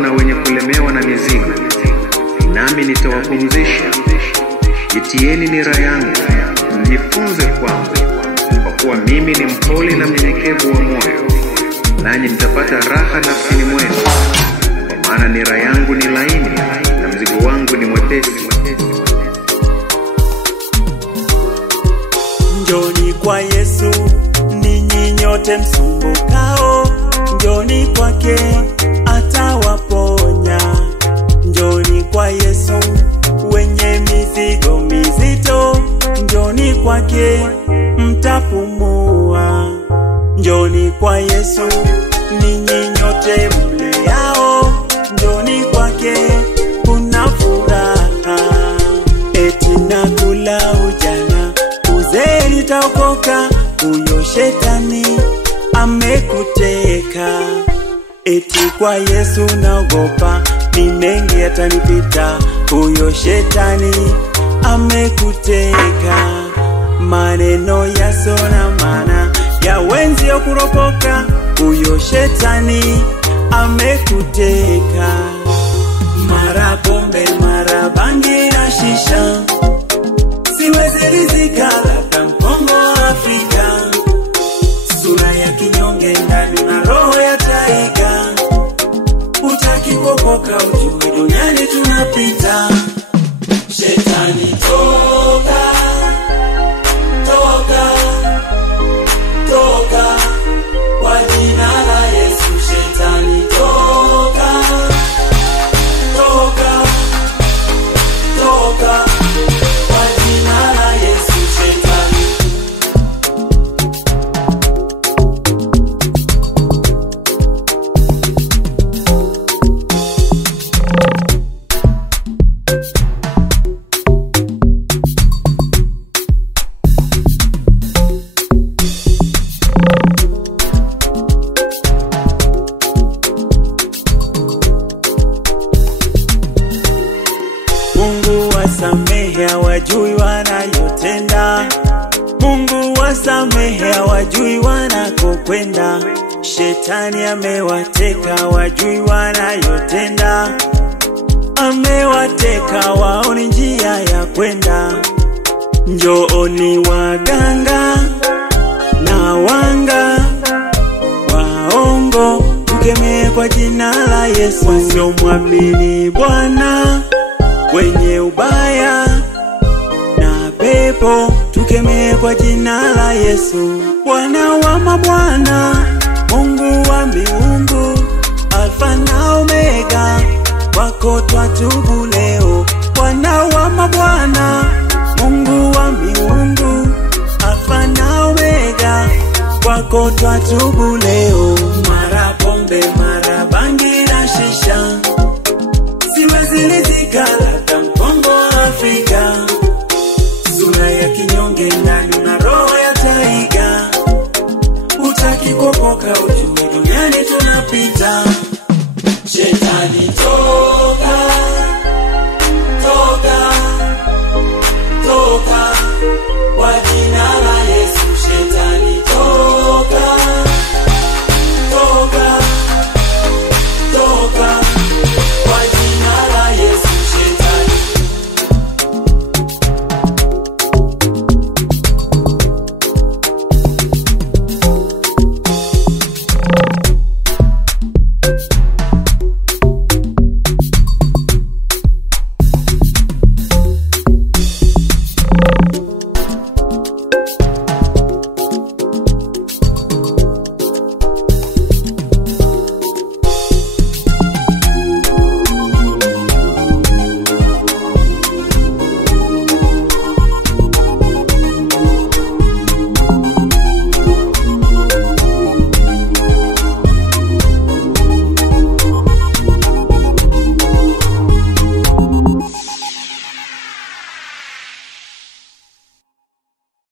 na wenye kulemewa na mizigo, nami nitawapumzisha. Jitieni nira yangu, mjifunze kwangu, kwa kuwa mimi ni mpole na mnyenyekevu wa moyo, nanyi mtapata raha nafsini mwenu. Kwa maana nira yangu ni laini na mzigo wangu ni mwepesi. Njoni kwa Yesu ninyi nyote msumbukao, njoni kwake atawaponya. Njoni kwa Yesu wenye mizigo mizito, njoni kwake mtapumua. Njoni kwa Yesu ninyi nyote mleao, njoni kwake kuna furaha. Eti nakula ujana, uzee nitaokoka, huyo shetani amekuteka. Eti kwa Yesu naogopa, ni mengi yatanipita, huyo shetani amekuteka. Maneno yasona maana ya wenzio kuropoka, huyo shetani amekuteka. Mara pombe, mara bangi na shisha, siwezi rizika, labda mpongo wa Afrika. Sura ya kinyonge ndani na roho ya taiga, utaki kuokoka ujue duniani tunapita. Shetani toka, toka, toka, kwa jina la Yesu. Shetani toka, toka, toka, kwa jina la Yesu. Shetani Mungu wasamehe hawajui wanayotenda, Mungu wasamehe hawajui wanakokwenda. Shetani amewateka hawajui wanayotenda, amewateka waoni njia ya kwenda. Njooni waganga na wanga waongo, tukemee kwa jina la Yesu. Wasiomwamini Bwana wenye ubaya na pepo, tukemee kwa jina la Yesu. Bwana wa mabwana, Mungu wa miungu, Alfa na Omega, kwako twatubu leo. Bwana wa mabwana, Mungu wa miungu, Alfa na Omega, kwako twatubu leo. Mara pombe, mara bangi na shisha, siwezi rizika,